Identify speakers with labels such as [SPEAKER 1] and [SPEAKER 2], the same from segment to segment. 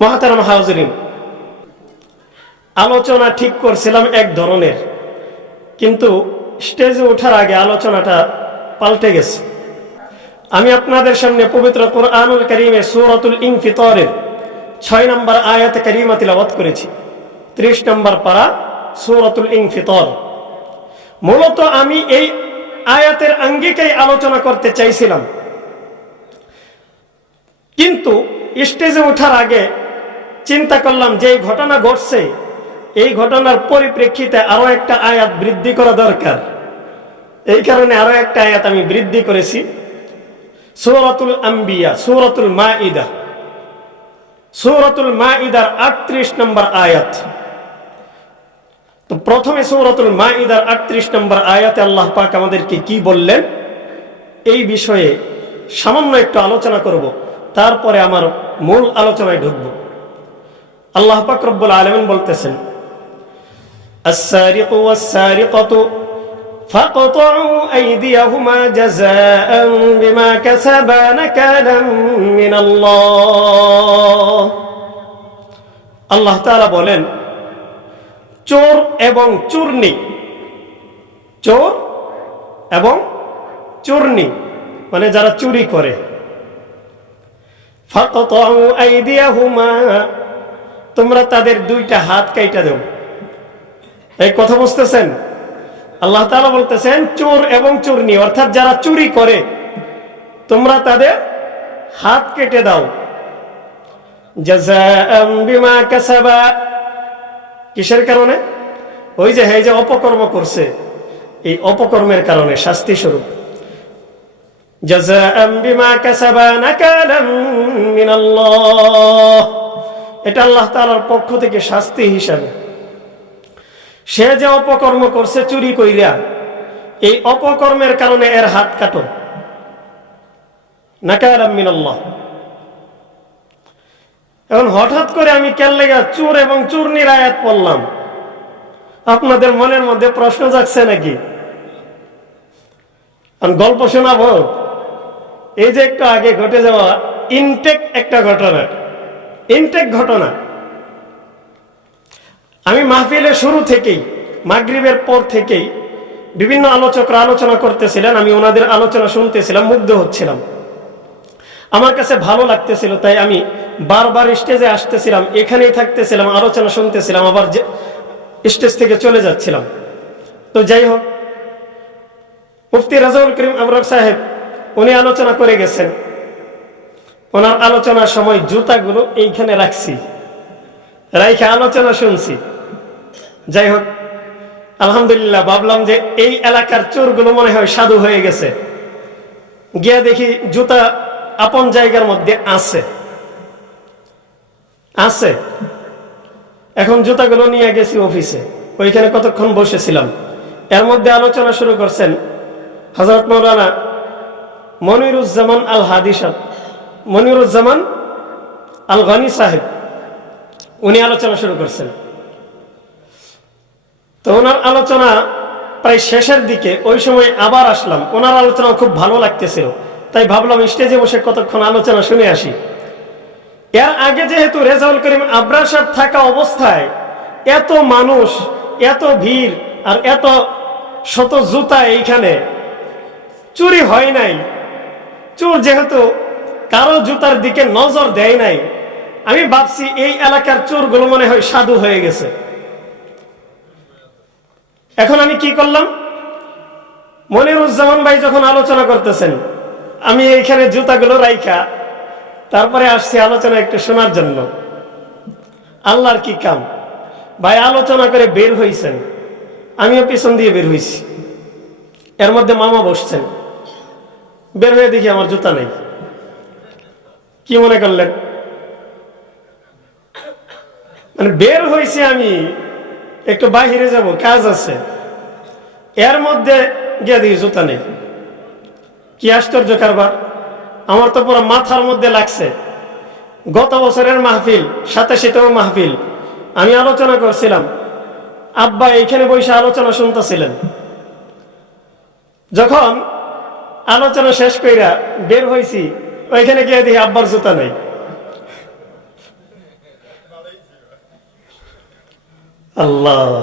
[SPEAKER 1] মহাতারাম হাউজরিন, আলোচনা ঠিক করছিলাম এক ধরনের, কিন্তু স্টেজে ওঠার আগে আলোচনাটা পাল্টে গেছে। আমি আপনাদের সামনে পবিত্র কোরআনুল করিমে সুরতুল ইনফিতরের ছয় নম্বর আয়াত করিমা তিলাবাত করেছি। ত্রিশ নম্বর পারা সুরতুল ইনফিতর। মূলত আমি এই আয়াতের আঙ্গিকেই আলোচনা করতে চাইছিলাম। কিন্তু স্টেজে ওঠার আগে চিন্তা করলাম যে ঘটনা ঘটছে, এই ঘটনার পরিপ্রেক্ষিতে আরও একটা আয়াত বৃদ্ধি করা দরকার। এই কারণে আরও একটা আয়াত আমি বৃদ্ধি করেছি। সৌরতুল আম্বিয়া, সৌরতুল মা ইদা সৌরতুল মা ইদার আটত্রিশ নম্বর আয়াত। তো প্রথমে সৌরতুল মা ইদার আটত্রিশ নম্বর আয়াতে আল্লাহ পাক আমাদেরকে কি বললেন? এই বিষয়ে সামান্য একটু আলোচনা করব, তারপরে আমার মূল আলোচনায় ঢুকব। আল্লাহ পাক রব্বুল আলমিন বলতেছেন السارق والسارقة فاقطعوا أيديهما جزاء بما كسبا نكالا من الله আল্লাহ তাআলা বলেন চোর এবং চূর্ণী চোর এবং চূর্ণী মানে যারা চুরি করে ফাকতাউ আইদিয়াহুমা তোমরা তাদের দুইটা হাত কাইটা দাও। এই কথা বুঝতেছেন? আল্লাহ তাআলা বলতেছেন, চোর এবং চূর্ণী অর্থাৎ যারা চুরি করে, তোমরা তাদের হাত কেটে দাও। কিসের কারণে? ওই যে, এই যে অপকর্ম করছে, এই অপকর্মের কারণে শাস্তি স্বরূপ জাযাআম বিমা কাসাবা নাকালাম মিনাল্লাহ। এটা আল্লাহ তাআলার পক্ষ থেকে শাস্তি হিসাবে। সে যে অপকর্ম করছে, চুরি কইরা, এই অপকর্মের কারণে এর হাত কাটো। নাকালাম মিনাল্লাহ। এখন হঠাৎ করে আমি কেল্লেগা চোর এবং চূর্ণির আয়াত পড়লাম? আপনাদের মনের মধ্যে প্রশ্ন জাগছে নাকি? গল্প শোনাবো। এই যে একটু আগে ঘটে যাওয়া ইনটেক একটা ঘটনা। ইনটেক ঘটনা। আমি মাহফিলের শুরু থেকেই, মাগরিবের পর থেকেই বিভিন্ন আলোচকরা আলোচনা করতেছিলেন, আমি ওনাদের আলোচনা শুনতেছিলাম, মুগ্ধ হচ্ছিলাম। আমার কাছে ভালো লাগতেছিল, তাই আমি বারবার স্টেজে আসতেছিলাম, এখানেই থাকতেছিলাম, আলোচনা শুনতেছিলাম, আবার স্টেজ থেকে চলে যাচ্ছিলাম। তো যাই হোক, মুফতি রাজাউল করিম আমরার সাহেব, উনি আলোচনা করে গেছেন। ওনার আলোচনার সময় জুতাগুলো এইখানে রাখছি। রাইখে আলোচনা শুনছি। যাই হোক, আলহামদুলিল্লাহ ভাবলাম যে এই এলাকার চোরগুলো মনে হয় সাধু হয়ে গেছে। গিয়া দেখি জুতা আপন জায়গার মধ্যে আছে। আছে। এখন জুতাগুলো নিয়ে গেছি অফিসে। ওইখানে কতক্ষণ বসেছিলাম। এর মধ্যে আলোচনা শুরু করছেন হজরত মৌলানা মনিরুজ্জামান আল হাদি সাহেব মনিরুজ্জামান আল গনি সাহেব, উনি আলোচনা শুরু করছেন। তো ওনার আলোচনা প্রায় শেষের দিকে ওই সময় আবার আসলাম। ওনার আলোচনা খুব ভালো লাগতেছিল তাই ভাবলাম স্টেজে বসে কতক্ষণ আলোচনা শুনে আসি। এর আগে যেহেতু রেজাউল করিম আবরার থাকা অবস্থায় এত মানুষ, এত ভিড় আর এত শত জুতা এইখানে চুরি হয় নাই। চোর যেহেতু কারও জুতার দিকে নজর দেয় নাই। আমি ভাবছি এই এলাকার চোরগুলো মনে হয় সাধু হয়ে গেছে। এখন আমি কি করলাম? মনিরুজ্জামান ভাই যখন আলোচনা করতেছেন, আমি এইখানে জুতাগুলো রাইখা, তারপরে আসছি আলোচনা একটু শোনার জন্য। আল্লাহর কি কাম? ভাই আলোচনা করে বের হইছেন। আমিও পিছন দিয়ে বের হইছি। এর মধ্যে মামা বসছেন। বের হয়ে দেখি আমার জুতা নেই। কি মনে করলেন? মানে বের হয়েছি আমি, একটু বাহিরে যাব, কাজ আছে। এর মধ্যে গিয়ে দেখি জুতা নেই। কি আশ্চর্য কারবার। আমার তো পুরো মাথার মধ্যে লাগছে। গত বছরের মাহফিল সাতাশিতম মাহফিল, আমি আলোচনা করছিলাম। আব্বা এইখানে বসে আলোচনা শুনতেছিলেন। যখন আলোচনা শেষ কইরা বের হয়েছি ওইখানে গিয়ে দেখি আব্বার জুতা নাই। আল্লাহ,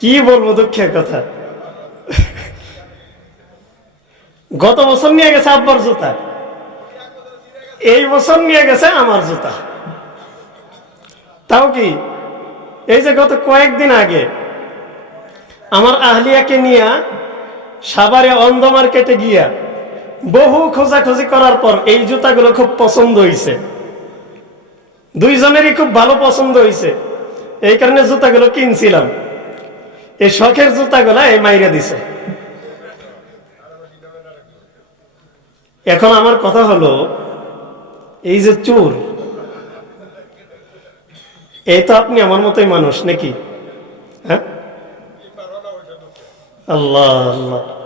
[SPEAKER 1] কি বলব দুঃখের কথা। গত বছর নিয়ে গেছে আব্বার জুতা। এই বছর নিয়ে গেছে আমার জুতা। তাও কি? এই যে গত কয়েকদিন আগে আমার আহলিয়াকে নিয়ে সাবারে অন্ধ মার্কেটে গিয়া বহু খোঁজাখুঁজি করার পর এই জুতাগুলো খুব পছন্দ হয়েছে দুইজনেরই খুব ভালো পছন্দ হয়েছে এই কারণে জুতাগুলো কিনছিলাম। এই শখের জুতাগুলা এই মাইরে দিছে। এখন আমার কথা হলো, এই যে চোর এই তো আপনি আমার মতোই মানুষ নাকি? হ্যাঁ? আল্লাহ আল্লাহ।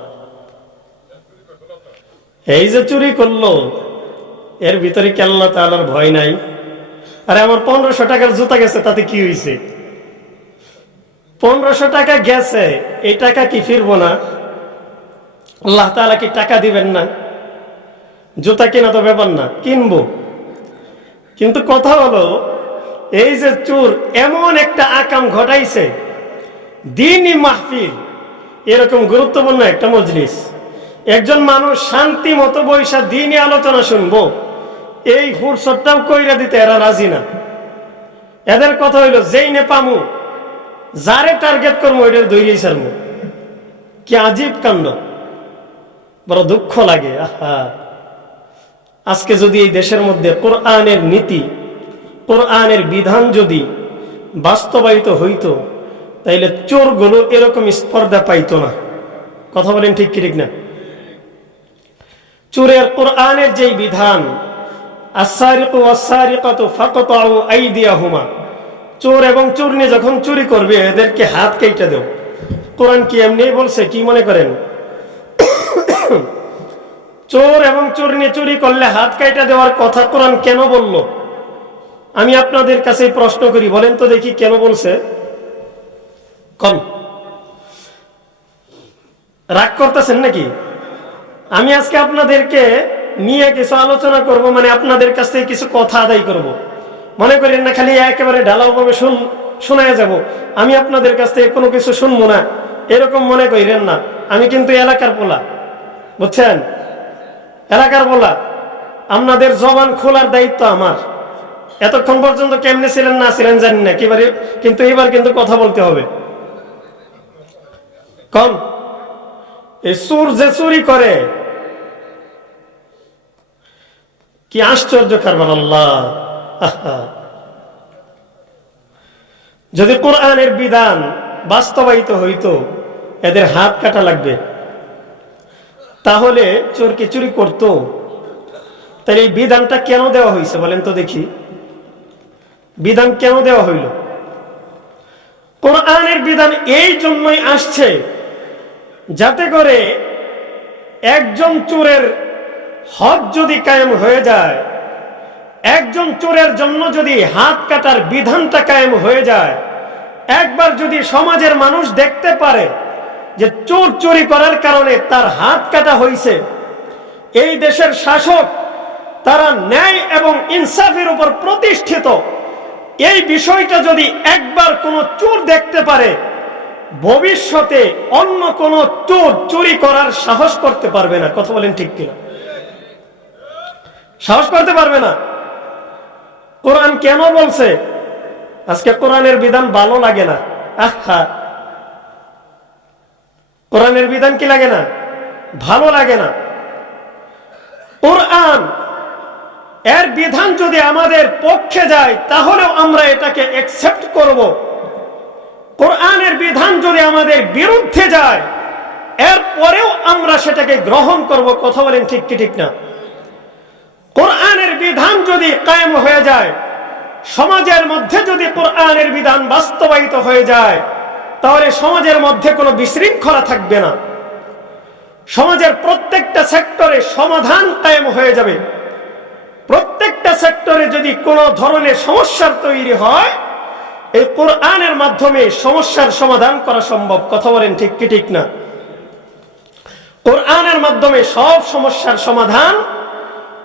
[SPEAKER 1] এই যে চুরি করল, এর ভিতরে কি আল্লাহ তালার ভয় নাই? আরে আমার পনেরোশো টাকার জুতা গেছে, তাতে কি হয়েছে পনেরোশো টাকা গেছে, এই টাকা কি ফিরবো না? আল্লাহ তালা কি টাকা দিবেন না? জুতা কিনা তো ব্যাপার না, কিনবো। কিন্তু কথা হলো, এই যে চোর এমন একটা আকাম ঘটাইছে, দিনই মাহফিল। এরকম গুরুত্বপূর্ণ একটা মজলিস। একজন মানুষ শান্তি মতো বৈশা দিনই আলোচনা শুনব। এই ফুরসতটাও কইরা দিতে এরা রাজি না। এদের কথা হইল, যেই নে পামু, যারে টার্গেট করব ওইটার দৈরিয়ে সারমু কি আজীব কাণ্ড। বড় দুঃখ লাগে, আহা। আজকে যদি এই দেশের মধ্যে কোরআনের নীতি, কোরআনের বিধান যদি বাস্তবায়িত হইত, তাইলে চোরগুলো এরকম স্পর্ধা পাইত না। কথা বলেন ঠিক কি ঠিক না? চোরের কোরআনের যেই বিধান চোর এবং চূর্ণি যখন চুরি করবে, এদেরকে হাত কেটে দেও। কোরআন কি এমনি বলছে? কি মনে করেন? চোর এবং চূর্ণি চুরি করলে হাত কাইটা দেওয়ার কথা কোরআন কেন বলল? আমি আপনাদের কাছে প্রশ্ন করি, বলেন তো দেখি কেন বলছে। কম। রাগ করতেছেন নাকি? আমি আজকে আপনাদেরকে নিয়ে কিছু আলোচনা করব মানে আপনাদের কাছ থেকে কিছু কথা আদায় করব। মনে করেন না, খালি একেবারে ঢালাওভাবে শুন শোনায় যাব। আমি আপনাদের কাছ থেকে কোনো কিছু শুনব না। এরকম মনে করেন না। আমি কিন্তু এলাকার পোলা, বুঝছেন? এলাকার বলা আপনাদের জবান খোলার দায়িত্ব আমার। এতক্ষণ পর্যন্ত কেমনে ছিলেন, না ছিলেন জানি না। কিবারে কিন্তু এবার কিন্তু কথা বলতে হবে। কম এই সুর যে চুরি করে কি আশ্চর্য কারবার, আল্লাহ। যদি কোরআনের বিধান বাস্তবায়িত হইতো, এদের হাত কাটা লাগবে। তাহলে চোরকে চুরি করত। তাহলে এই বিধানটা কেন দেওয়া হয়েছে বলেন তো দেখি। বিধান কেন দেওয়া হইল? কোরআনের বিধান এই জন্যই আসছে যাতে করে একজন চোরের হদ যদি কায়েম হয়ে যায়, একজন চোরের জন্য যদি হাত কাটার বিধানটা কায়েম হয়ে যায়, একবার যদি সমাজের মানুষ দেখতে পারে যে চোর চুরি করার কারণে তার হাত কাটা হয়েছে এই দেশের শাসক তারা ন্যায় এবং ইনসাফের উপর প্রতিষ্ঠিত। এই বিষয়টা যদি একবার কোনো চোর দেখতে পারে, ভবিষ্যতে অন্য কোনো চোর চুরি করার সাহস করতে পারবে না। কথা বলেন ঠিক কিনা? সাহস করতে পারবে না। কোরআন কেন বলছে? আজকে কোরআনের বিধান ভালো লাগে না। আহা। কোরআনের বিধান কি লাগে না? ভালো লাগে না। কোরআন, এর বিধান যদি আমাদের পক্ষে যায়, তাহলেও আমরা এটাকে একসেপ্ট করব। কোরআনের বিধান যদি আমাদের বিরুদ্ধে যায়, এরপরেও আমরা সেটাকে গ্রহণ করব। কথা বলেন ঠিক কি, ঠিক না? কোরআনের বিধান যদি কায়েম হয়ে যায়, সমাজের মধ্যে যদি কোরআনের বিধান বাস্তবায়িত হয়ে যায়, তাহলে সমাজের মধ্যে কোনো বিশৃঙ্খলা থাকবে না। সমাজের প্রত্যেকটা সেক্টরে সমাধান কায়েম হয়ে যাবে। প্রত্যেকটা সেক্টরে যদি কোনো ধরনের সমস্যার তৈরি হয়, এই কোরআনের মাধ্যমে সমস্যার সমাধান করা সম্ভব। কথা বলেন ঠিক কি ঠিক না? কোরআনের মাধ্যমে সব সমস্যার সমাধান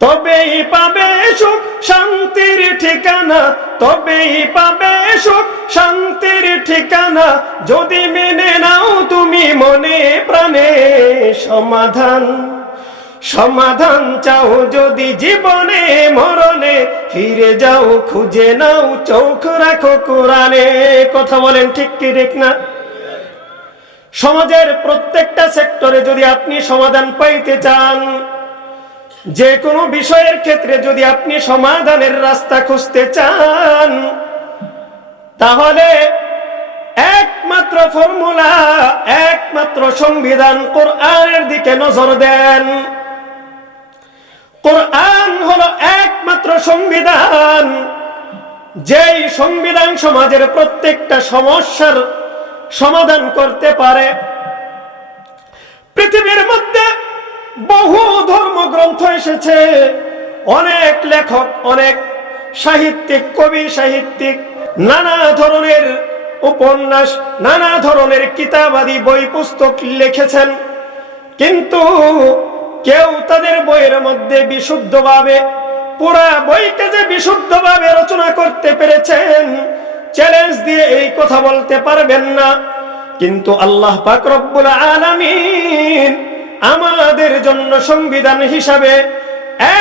[SPEAKER 1] তবেই পাবে সুখ, শান্তির ঠিকানা। তবেই পাবে সুখ, শান্তির ঠিকানা। যদি মেনে নাও তুমি মনে প্রাণে সমাধান। সমাধান চাও যদি জীবনে, মরণে। ফিরে যাও, খুঁজে নাও, চোখ রাখো কোরআনে। কথা বলেন ঠিক কি, ঠিক না? সমাজের প্রত্যেকটা সেক্টরে যদি আপনি সমাধান পাইতে চান যে কোনো বিষয়ের ক্ষেত্রে যদি আপনি সমাধানের রাস্তা খুঁজতে চান, তাহলে একমাত্র ফর্মুলা, একমাত্র সংবিধান কোরআনের দিকে নজর দেন। কোরআন হলো একমাত্র সংবিধান। যেই সংবিধান সমাজের প্রত্যেকটা সমস্যার সমাধান করতে পারে। পৃথিবীর মধ্যে বহু ধর্মগ্রন্থ এসেছে। অনেক লেখক, অনেক সাহিত্যিক, কবি সাহিত্যিক, নানা ধরনের উপন্যাস, নানা ধরনের কিতাবাদি বই, পুস্তক লিখেছেন। কিন্তু কেউ তাদের বইয়ের মধ্যে বিশুদ্ধভাবে, পুরা বইকে যে বিশুদ্ধভাবে রচনা করতে পেরেছেন চ্যালেঞ্জ দিয়ে এই কথা বলতে পারবেন না। কিন্তু আল্লাহ পাক রব্বুল আলামিন আমাদের জন্য সংবিধান হিসাবে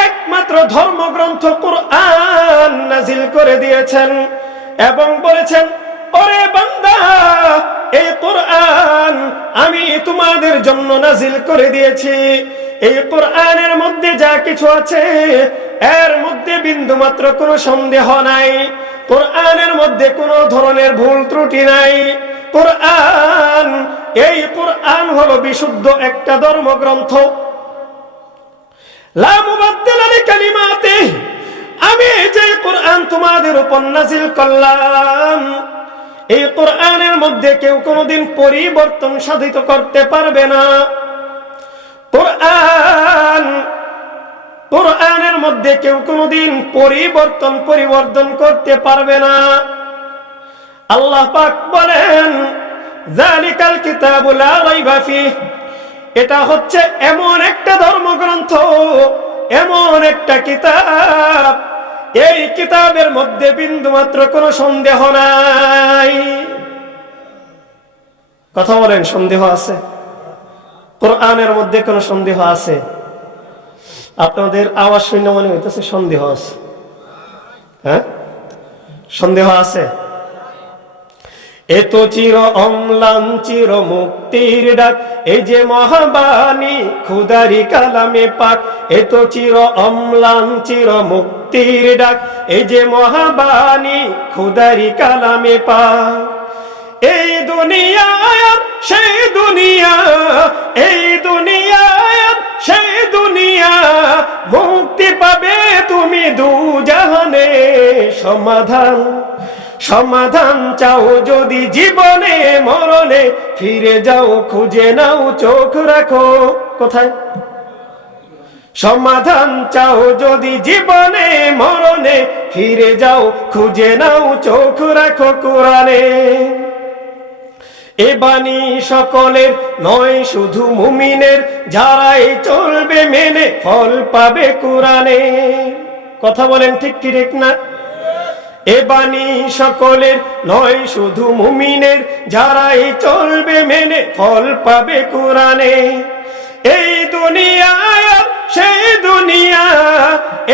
[SPEAKER 1] একমাত্র ধর্মগ্রন্থ কোরআন নাজিল করে দিয়েছেন এবং বলেছেন, ওরে বান্দা, এই কোরআন আমি তোমাদের জন্য নাজিল করে দিয়েছি। এই কোরআনের মধ্যে যা কিছু আছে, এর মধ্যে বিন্দু মাত্র কোনো সন্দেহ নাই। কোরআনের মধ্যে কোনো ধরনের ভুল ত্রুটি নাই। কোরআন, এই কোরআন হলো বিশুদ্ধ একটা ধর্মগ্রন্থ। আমি যে কোরআন তোমাদের উপর নাজিল করলাম, এই কোরআনের মধ্যে কেউ কোনোদিন পরিবর্তন সাধিত করতে পারবে না। কোরআন, কোরআনের মধ্যে কেউ কোনোদিন পরিবর্তন পরিবর্তন করতে পারবে না। আল্লাহ পাক বলেন জালিকাল কিতাবুল লা রাইবা ফিহ। এটা হচ্ছে এমন একটা ধর্মগ্রন্থ, এমন একটা কিতাব। এই কিতাবের মধ্যে বিন্দু মাত্র কোনো সন্দেহ নাই। কথা বলেন, সন্দেহ আছে? কোরআনের মধ্যে কোনো সন্দেহ আছে? আপনাদের আওয়াজ শূন্য মনে হইতেছে সন্দেহ আছে। হ্যাঁ? সন্দেহ আছে? এত চির অম্লান, চির মুক্তির ডাক। এই যে মহাবাণী, খুদারি কালামে পাক। এত চির অম্লান, চির মুক্তির ডাক। এই যে মহাবাণী, খুদারি কালামে পাক। এই দুনিয়া সেই দুনিয়া এই দুনিয়া সেই দুনিয়া মুক্তি পাবে তুমি দু জাহানে সমাধান। সমাধান চাও যদি জীবনে, মরণে, ফিরে যাও, খুঁজে নাও, চোখ রাখো। কোথায়? সমাধান চাও যদি জীবনে, মরণে, ফিরে যাও, খুঁজে নাও, চোখ রাখো কোরআনে। এ বাণী সকলের নয়, শুধু মুমিনের। যারাই চলবে মেনে, ফল পাবে কোরআনে। কথা বলেন ঠিক ঠিক না? এ বাণী সকলের নয়, শুধু মুমিনের। যারাই চলবে মেনে ফল পাবে কোরআনে। এই দুনিয়ায় সেই দুনিয়া,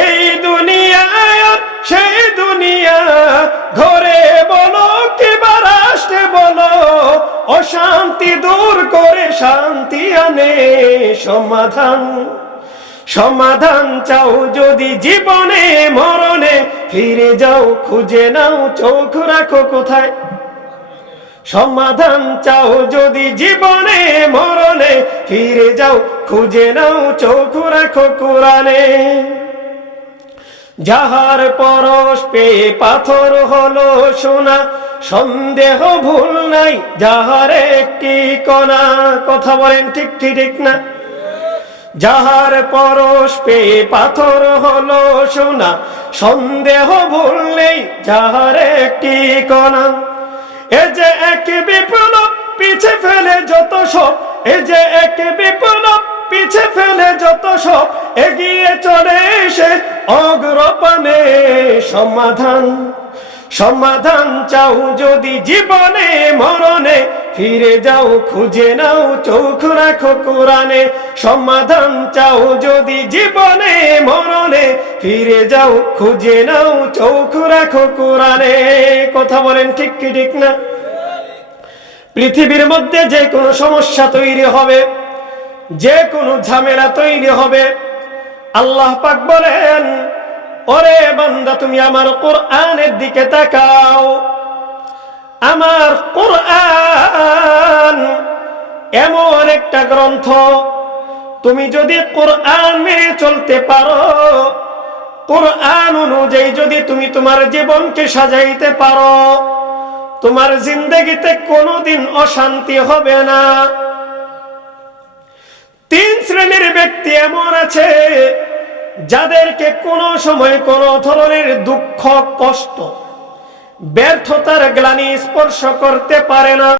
[SPEAKER 1] এই দুনিয়ায় সেই দুনিয়া। ঘরে বলো কিবা রাষ্ট্রে বলো, অশান্তি দূর করে শান্তি আনে সমাধান। সমাধান চাও যদি জীবনে, মরণে ফিরে যাও, খুঁজে নাও, চোখ রাখো কোথায়? সমাধান চাও যদি জীবনে, মরণে, ফিরে যাও, খুঁজে নাও, চোখ রাখো কোরআনে। যাহার পরশ পেয়ে পাথর হলো সোনা, সন্দেহ ভুল নাই, যাহার একটি কণা, কথা বলেন ঠিক ঠিক ঠিক না? যাহার পরশ পেয়ে পাথর হলো সোনা, সন্দেহ ভুললেই যাহার একটি কণা। এ যে এক বিপ্লব পিছে ফেলে যত সব, এ যে এক বিপ্লব পিছে ফেলে যত সব, এগিয়ে চলে এসে অগ্রপানে সমাধান। সমাধান চাও যদি জীবনে, মরণে ফিরে যাও, খুঁজে নাও, চোখ রাখো কোরআনে। সমাধান চাও যদি জীবনে, মরণে। ফিরে যাও, খুঁজে নাও, চোখ রাখো কোরআনে। কথা বলেন ঠিক কি ঠিক না? পৃথিবীর মধ্যে যে কোনো সমস্যা তৈরি হবে, যে কোনো ঝামেলা তৈরি হবে। আল্লাহ পাক বলেন, ওরে বান্দা, তুমি আমার কোরআনের দিকে তাকাও। আমার কোরআন এমন একটা গ্রন্থ তুমি যদি কোরআন মেনে চলতে পারো, কোরআন অনুযায়ী যদি তুমি তোমার জীবনকে সাজাইতে পারো, তোমার জিন্দগিতে কোনোদিন অশান্তি হবে না। তিন শ্রেণির ব্যক্তি এমন আছে যাদেরকে কোনো সময় কোনো ধরনের দুঃখ, কষ্ট, ব্যর্থতার গ্লানি স্পর্শ করতে পারে না।